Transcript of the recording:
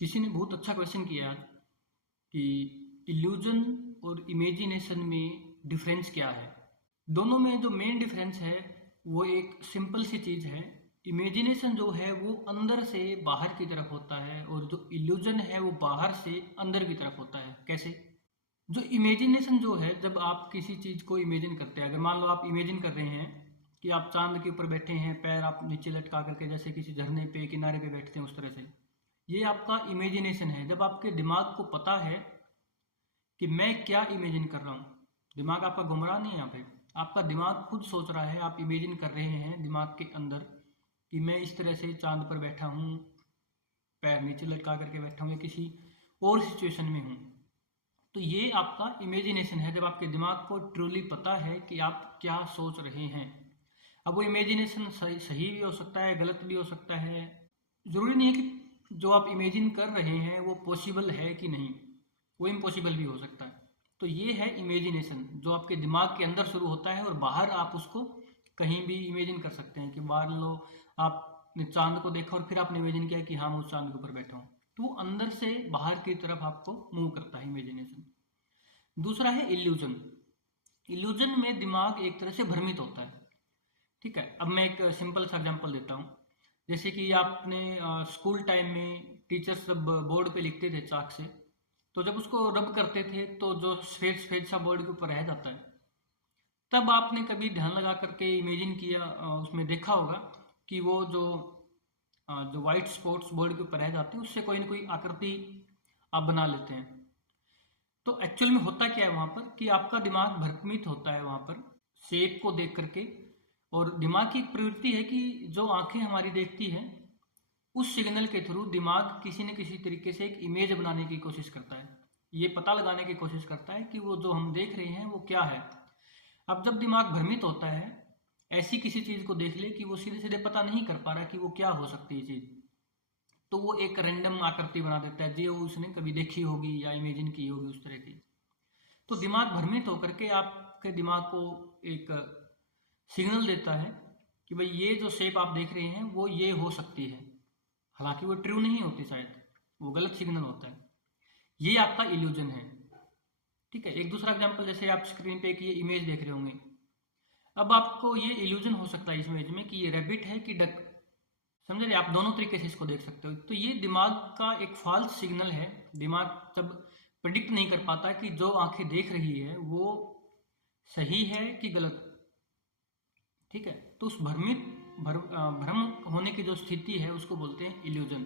किसी ने बहुत अच्छा क्वेश्चन किया आज कि इल्यूजन और इमेजिनेशन में डिफरेंस क्या है। दोनों में जो मेन डिफरेंस है वो एक सिंपल सी चीज़ है। इमेजिनेशन जो है वो अंदर से बाहर की तरफ होता है और जो इल्यूजन है वो बाहर से अंदर की तरफ होता है। कैसे? जो इमेजिनेशन जो है, जब आप किसी चीज़ को इमेजिन करते हैं, अगर मान लो आप इमेजिन कर रहे हैं कि आप चांद के ऊपर बैठे हैं, पैर आप नीचे लटका करके जैसे किसी झरने पे किनारे पे बैठते हैं उस तरह से, ये आपका इमेजिनेशन है। जब आपके दिमाग को पता है कि मैं क्या इमेजिन कर रहा हूँ, दिमाग आपका गुमराह नहीं है यहाँ पे, आपका दिमाग खुद सोच रहा है, आप इमेजिन कर रहे हैं दिमाग के अंदर कि मैं इस तरह से चांद पर बैठा हूँ, पैर नीचे लटका करके बैठा हूँ या किसी और सिचुएशन में हूँ। तो ये आपका इमेजिनेशन है, जब आपके दिमाग को ट्रूली पता है कि आप क्या सोच रहे हैं। अब वो इमेजिनेशन सही भी हो सकता है, गलत भी हो सकता है। ज़रूरी नहीं है कि जो आप इमेजिन कर रहे हैं वो पॉसिबल है कि नहीं, वो इम्पॉसिबल भी हो सकता है। तो ये है इमेजिनेशन, जो आपके दिमाग के अंदर शुरू होता है और बाहर आप उसको कहीं भी इमेजिन कर सकते हैं। कि मान लो आपने चांद को देखा और फिर आपने इमेजिन किया कि हाँ मैं उस चांद के ऊपर बैठा हूँ, तो वो अंदर से बाहर की तरफ आपको मूव करता है इमेजिनेशन। दूसरा है इल्यूजन। इल्यूजन में दिमाग एक तरह से भ्रमित होता है। ठीक है, अब मैं एक सिंपल सा एग्जांपल देता हूँ। जैसे कि आपने स्कूल टाइम में टीचर्स जब बोर्ड पे लिखते थे चाक से, तो जब उसको रब करते थे तो जो सफेद सफेद सा बोर्ड के ऊपर रह जाता है, तब आपने कभी ध्यान लगा करके इमेजिन किया, उसमें देखा होगा कि वो जो वाइट स्पॉट्स बोर्ड के ऊपर रह जाते हैं उससे कोई ना कोई आकृति आप बना लेते हैं। तो एक्चुअल में होता क्या है वहां पर कि आपका दिमाग भ्रमित होता है वहां पर शेप को देख करके। और दिमाग की एक प्रवृत्ति है कि जो आंखें हमारी देखती हैं उस सिग्नल के थ्रू दिमाग किसी न किसी तरीके से एक इमेज बनाने की कोशिश करता है, ये पता लगाने की कोशिश करता है कि वो जो हम देख रहे हैं वो क्या है। अब जब दिमाग भ्रमित होता है, ऐसी किसी चीज को देख ले कि वो सीधे सीधे पता नहीं कर पा रहा कि वो क्या हो सकती है चीज, तो वो एक रैंडम आकृति बना देता है जो उसने कभी देखी होगी या इमेजिन की होगी उस तरह की। तो दिमाग भ्रमित होकर के आपके दिमाग को एक सिग्नल देता है कि भाई ये जो शेप आप देख रहे हैं वो ये हो सकती है, हालांकि वो ट्रू नहीं होती, शायद वो गलत सिग्नल होता है। ये आपका इल्यूजन है। ठीक है, एक दूसरा एग्जांपल, जैसे आप स्क्रीन पे एक ये इमेज देख रहे होंगे, अब आपको ये इल्यूजन हो सकता है इस इमेज में कि ये रैबिट है कि डक। समझ रहे, आप दोनों तरीके से इसको देख सकते हो। तो ये दिमाग का एक फॉल्स सिग्नल है। दिमाग जब प्रिडिक्ट नहीं कर पाता कि जो आंखें देख रही है वो सही है कि गलत। ठीक है, तो उस भ्रम होने की जो स्थिति है उसको बोलते हैं इल्यूजन।